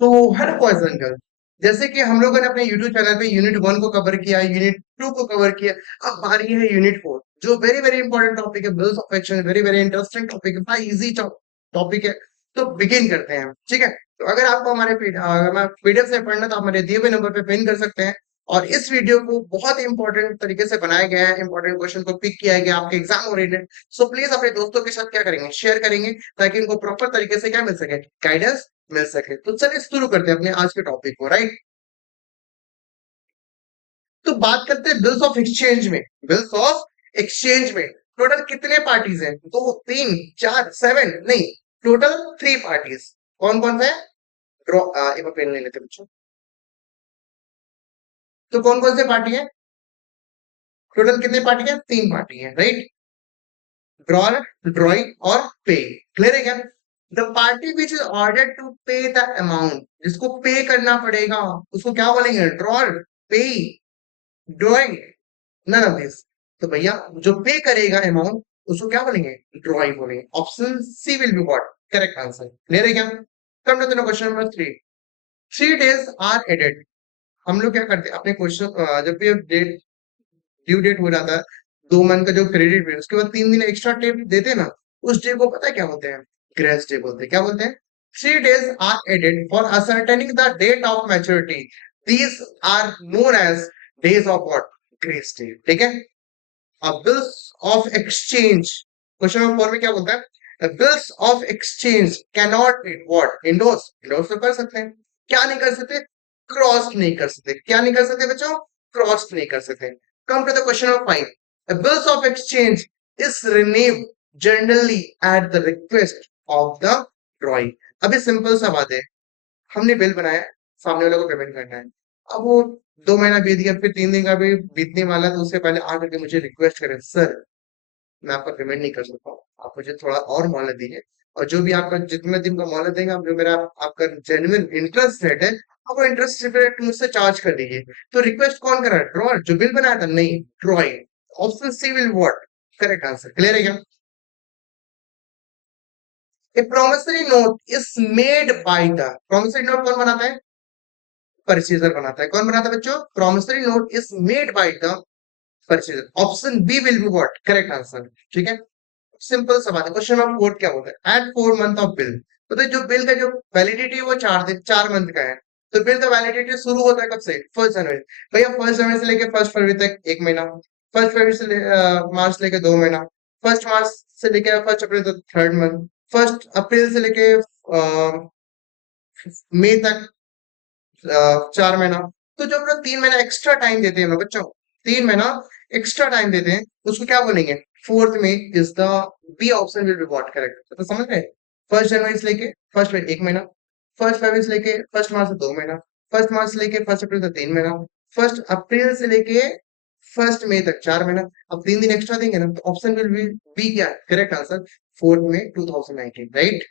So hello boys and girl. जैसे कि हम लोगों ने अपने यूट्यूब चैनल पे यूनिट 1 को कवर किया, यूनिट 2 को कवर किया। अब बारी है यूनिट 4, जो वेरी वेरी इंपॉर्टेंट टॉपिक है, bills of action. Very very interesting topic है भाई, इजी टॉपिक है। तो बिगिन करते हैं, ठीक है। तो अगर आपको हमारे पीडीएफ से पढ़ना तो आप हमारे दिए हुए नंबर पे पिन कर सकते हैं। और इस वीडियो को बहुत इंपॉर्टेंट तरीके से बनाया गया है, इंपॉर्टेंट क्वेश्चन को पिक किया गया आपके एग्जाम ओरिएंटेड। सो प्लीज अपने दोस्तों के साथ क्या करेंगे, शेयर करेंगे, ताकि उनको प्रॉपर तरीके से क्या मिल सके, गाइडेंस मिल सके। तो चलिए शुरू करते हैं अपने आज के टॉपिक को, राइट। तो बात करते हैं बिल्स ऑफ एक्सचेंज में। बिल्स ऑफ एक्सचेंज में टोटल कितने पार्टीज हैं? दो, तीन, चार, सेवन, नहीं, टोटल थ्री पार्टीज। कौन कौन से? ड्रॉ, एक बार पेन ले लेते हैं बच्चों। तो कौन कौन से पार्टी है? टोटल कितने पार्टी है? तीन पार्टी है, राइट। ड्रॉर, ड्रॉइंग और पे। क्लियर है क्या? The party which is order to pay the amount, जिसको पे करना पड़ेगा, उसको क्या बोलेंगे? ड्रॉर, पे, ड्रॉइंग, नन ऑफ दिस। तो भैया जो पे करेगा अमाउंट, उसको क्या बोलेंगे? ड्रॉइंग बोलेंगे। Option C will be what correct answer. Clear है क्या? Come to the question number 3। 3 days are added. हम लोग क्या करते हैं अपने क्वेश्चन, जब भी डेट, ड्यू डेट हो जाता है, 2 मंथ का जो क्रेडिट है, उसके बाद 3 दिन एक्स्ट्रा डेट देते हैं ना, उस डे को पता है क्या बोलते हैं? ग्रेस डे बोलते हैं। क्या बोलते हैं? 3 days are added for ascertaining the date of maturity. These are known as days of what? Grace day. ठीक है। Bills of exchange, question number 4 में क्या बोलता है? Bills of exchange can not be what? Endorse. Endorse तो कर सकते हैं, क्या नहीं कर सकते? क्रॉस नहीं कर सकते। क्या नहीं कर सकते बच्चों? क्रॉस नहीं कर सकते। Come to the question number 5। Bills of exchange is renewed generally at the request of the drawing. अभी सिंपल सा बात है, हमने बिल बनाया, सामने वाले को पेमेंट करना है। अब वो 2 महीना बीत गया, फिर 3 दिन का भी बीतने वाला, तो उससे पहले आकर के मुझे रिक्वेस्ट करें, सर मैं आपका पेमेंट नहीं कर सकता हूँ, आप मुझे थोड़ा और मोहलत दीजिए। और जो भी आपका जितना दिन का मोहलत देंगे, आप जो मेरा आपका जेन्युइन इंटरेस्ट रेट है, आप वो इंटरेस्ट रेट मुझसे चार्ज कर दीजिए। तो रिक्वेस्ट कौन कर रहा है? ड्रॉअर जो बिल बनाया था? नहीं, drawing. Option C will what correct answer. Clear है क्या? A promissory note is made by the, promissory note कौन बनाता है? परचेजर बनाता है। कौन बनाता है बच्चों? Promissory note is made by the purchaser. Option B will be what correct answer. ठीक है। सिंपल सा बात है। क्वेश्चन नंबर 4 क्या होता है? एट 4 मंथ ऑफ बिल, मतलब जो बिल का जो वैलिडिटी है वो 4 दिन, 4 मंथ का है। तो बिल का वैलिडिटी शुरू होता है कब से? 1 जनवरी। भैया 1 जनवरी से लेके 1 फरवरी तक 1 महीना, 1 फरवरी से मार्च लेके 2 महीना, 1 मार्च से लेके 1 अप्रैल तक 3rd मंथ, 1 अप्रैल से लेके मई तक 4 महीना। तो जो हम लोग 3 महीना एक्स्ट्रा टाइम देते हैं ना बच्चों, 3 महीना एक्स्ट्रा टाइम देते हैं, उसको क्या बोलेंगे? फोर्थ में is the B option will be what correct. तो समझ गए? 1 जनवरी से लेके 1 फरवरी 1 महीना, 1 फरवरी से लेके 1 मार्च से 2 महीना, 1 मार्च से लेके 1 अप्रैल तक 3 महीना, 1 अप्रैल से लेके 1 मई तक 4 महीना। अब 3 दिन एक्स्ट्रा देंगे ना, तो ऑप्शन विल बी क्या करेक्ट आंसर? 4 मई 2019, राइट।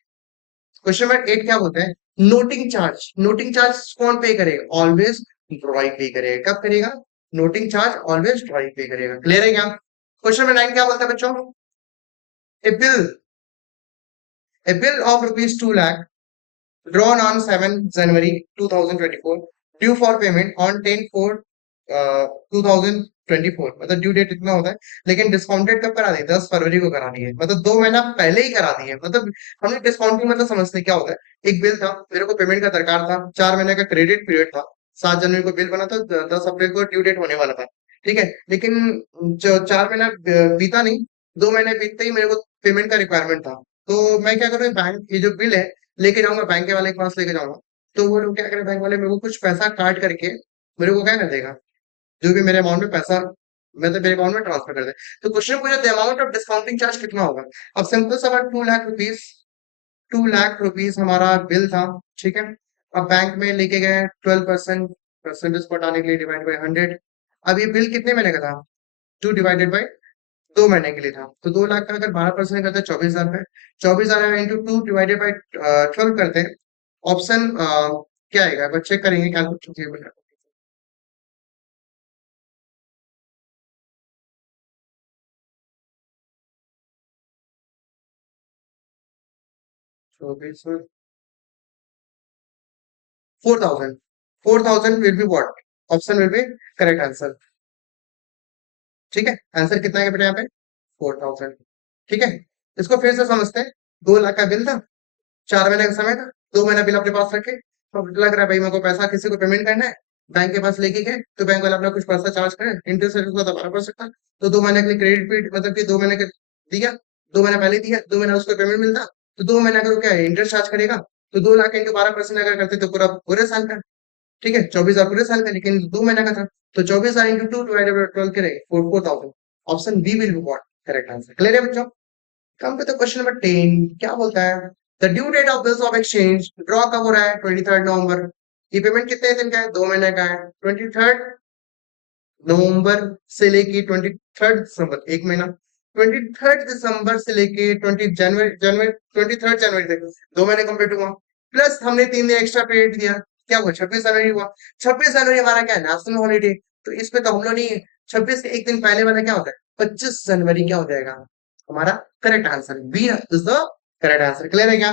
क्वेश्चन नंबर 8 क्या बोलते हैं? Noting charge. नोटिंग चार्ज कौन पे करेगा? ऑलवेज ड्रॉइंग पे करेगा। कब करेगा? नोटिंग चार्ज ऑलवेज ड्रॉइंग पे करेगा। क्लियर है क्या? क्वेश्चन नंबर 9 क्या बोलता है बच्चों? A bill, a bill of ₹2 lakh drawn on 7 January 2024, due for payment on 10/4 2024। मतलब ड्यू डेट इतना होता है, लेकिन डिस्काउंटेड कब करा दी? 10 फरवरी को करा दी है, मतलब 2 महीना पहले ही करा दी है। मतलब हमने डिस्काउंटिंग मतलब समझते क्या होता है? एक बिल था, मेरे को पेमेंट का दरकार था, 4 महीने का क्रेडिट पीरियड था, 7 जनवरी को बिल बना था, 10 अप्रैल को ड्यू डेट होने वाला था। ठीक है, लेकिन जो 4 महीना बीता नहीं, 2 महीने बीतते ही मेरे को पेमेंट का रिक्वायरमेंट था। तो मैं क्या करूँ, बैंक ये जो बिल है लेके जाऊंगा, बैंक वाले के पास लेके जाऊंगा। तो वो लोग क्या करें, बैंक वाले मेरे को कुछ पैसा काट करके मेरे को क्या कर देगा, जो भी मेरे अमाउंट में पैसा, मतलब मेरे अकाउंट में ट्रांसफर कर दे। तो क्वेश्चन पूछा the amount of discounting charge कितना होगा? अब सिंपल सा बात, 2 लाख रुपीज, 2 लाख रुपीज हमारा बिल था। ठीक है। अब बैंक में लेके गए 12%, परसेंटेज को हटाने के लिए डिवाइड बाई 100। अब ये बिल कितने महीने का था? 2 डिवाइडेड बाई 2 महीने के लिए था। तो 2 लाख का अगर 12% करते हैं, 24,000 रुपए। 24,000 इंटू 2 डिवाइडेड बाई 12 करते हैं। ऑप्शन क्या आएगा? बस चेक करेंगे calculator. 24 4,000. 4,000 will be what? Option will be correct answer. ठीक है, आंसर कितना है बेटा यहाँ पे? 4,000. ठीक है, इसको फिर से समझते हैं. 2 लाख का बिल था, 4 महीने का समय था, 2 महीना बिल अपने पास रखे. तो लग रहा है भाई मेरे को पैसा किसी को पेमेंट करना है, बैंक के पास लेके गए तो बैंक वाला अपना कुछ पैसा चार्ज करे, इंटरेस्ट रेट उसको दोबारा पड़ सकता. तो 2 महीने के लिए क्रेडिट पीरियड, मतलब कि 2 महीने का दिया, 2 महीना पहले दिया, 2 महीना उसको पेमेंट मिलता, तो 2 महीना का क्या है, इंटरेस्ट चार्ज करेगा. तो 2 लाख इंटू 12% अगर करते तो पूरा पूरे साल का. ठीक है, 24,000 पूरे साल का, लेकिन 2 महीना का था. तो 24,000 इंटू 2 डिवाइडेड बाय 12 करेंगे 4,000. Option B will be what? Correct answer. Clear है बच्चों? Come to the question number 10. क्या बोलता है? The due date of bills of exchange draw कब हो रहा है? 23 नवंबर. ये पेमेंट कितने दिन का है? 2 महीने का है. 23 नवंबर से लेके 23 दिसंबर, 1 महीना. 23 दिसंबर से लेके 23 जनवरी तक 2 महीने कंप्लीट हुआ. प्लस हमने 3 दिन एक्स्ट्रा पीरियड दिया. क्या हुआ? 26 जनवरी हुआ. 26 जनवरी हमारा क्या है? National holiday. तो इस पे तो हम लोग नहीं. 26 के एक दिन पहले वाला क्या होता है? 25 जनवरी क्या हो जाएगा हमारा? Correct answer B is the correct answer. Clear है क्या?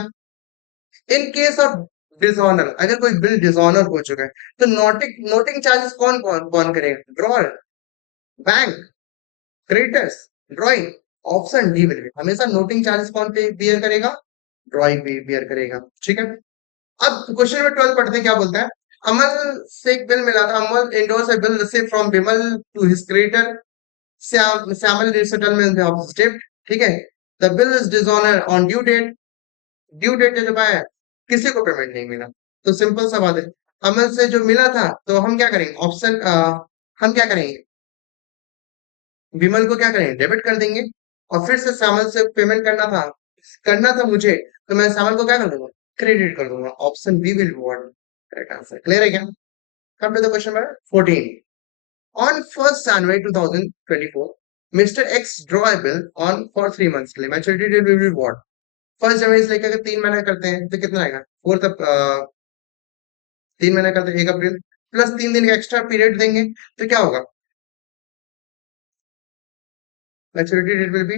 इन केस ऑफ डिसऑनर, अगर कोई बिल डिसऑनर हो चुका है तो नोटिंग नोटिंग चार्जेस कौन कौन कौन करेगा? Drawer, bank, creditors, drawing. Option D will be. हमेशा नोटिंग चार्जेस कौन पे बियर करेगा? ड्रॉइंग पे बियर करेगा. ठीक है, अब क्वेश्चन नंबर 12 पढ़ते हैं. क्या बोलता है? अमल से एक बिल मिला था. Amal endorse a bill received from Bimal to his creditor Shyamal settlement of state. ठीक है, the bill is dishonour on due date. Due date जब आया, किसी को पेमेंट नहीं मिला. तो सिंपल सा बात है, अमल से जो मिला था तो हम क्या करेंगे? ऑप्शन हम क्या करेंगे? विमल को क्या करेंगे? डेबिट कर देंगे. और फिर से श्यामल से पेमेंट करना था मुझे, तो मैं श्यामल को क्या कर दूंगा? क्रेडिट कर दूंगा. Option B will be what? Correct answer. Clear है क्या? Come to the question number 14. On 1 January 2024 mister X draw a bill on for 3 months के लिए. Maturity date will be what? 1 जनवरी से लेकर अगर 3 महीना करते हैं तो कितना आएगा? 3 महीना करते हैं 1 अप्रैल, प्लस 3 दिन का एक्स्ट्रा पीरियड देंगे तो क्या होगा? Maturity date will be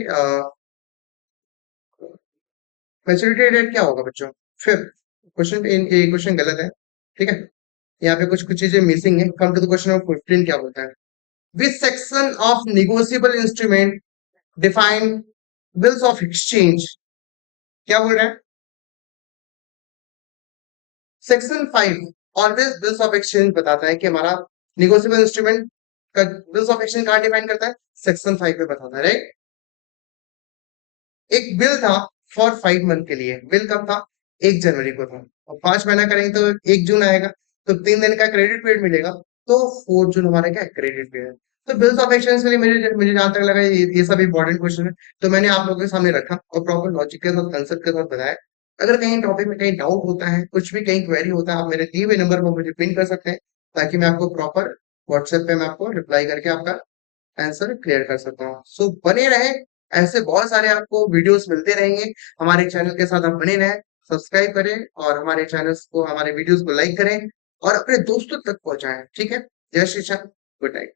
maturity date क्या होगा बच्चों? फिर क्वेश्चन गलत है. ठीक है, यहाँ पे कुछ कुछ चीजें मिसिंग है. Come to the question number 15. क्या बोलता है? Which section of negotiable instrument define bills of exchange? क्या बोल रहा है? Section 5 always bills of exchange बताता है कि हमारा निगोशिएबल इंस्ट्रूमेंट का बिल्स ऑफ एक्सचेंज कहाँ डिफाइन करता है? सेक्शन 5 पे बताता है, राइट? एक बिल था फॉर 5 मंथ के लिए. बिल कब था? 1 जनवरी को था. और 5 महीना करेंगे तो 1 जून आएगा. तो 3 दिन का क्रेडिट पीरियड मिलेगा. तो 4 जून हमारा क्या क्रेडिट पीरियड. तो बिल्स ऑफ एक्सचेंज के लिए मुझे मुझे जहां तक लगा ये सब इंपॉर्टेंट क्वेश्चन है. तो मैंने आप लोगों के सामने रखा और प्रॉपर लॉजिक के साथ, कंसेप्ट के साथ बताया. अगर कहीं टॉपिक में कहीं डाउट होता है, कुछ भी कहीं क्वेरी होता है, आप मेरे दिए हुए नंबर पर मुझे पिन कर सकते हैं, ताकि मैं आपको प्रॉपर व्हाट्सएप पे मैं आपको रिप्लाई करके आपका आंसर क्लियर कर सकता हूँ. सो बने रहे, ऐसे बहुत सारे आपको वीडियोस मिलते रहेंगे. हमारे चैनल के साथ आप बने रहें, सब्सक्राइब करें और हमारे चैनल्स को, हमारे वीडियोस को लाइक करें और अपने दोस्तों तक पहुंचाएं. ठीक है, जय श्री चंद, गुड नाइट.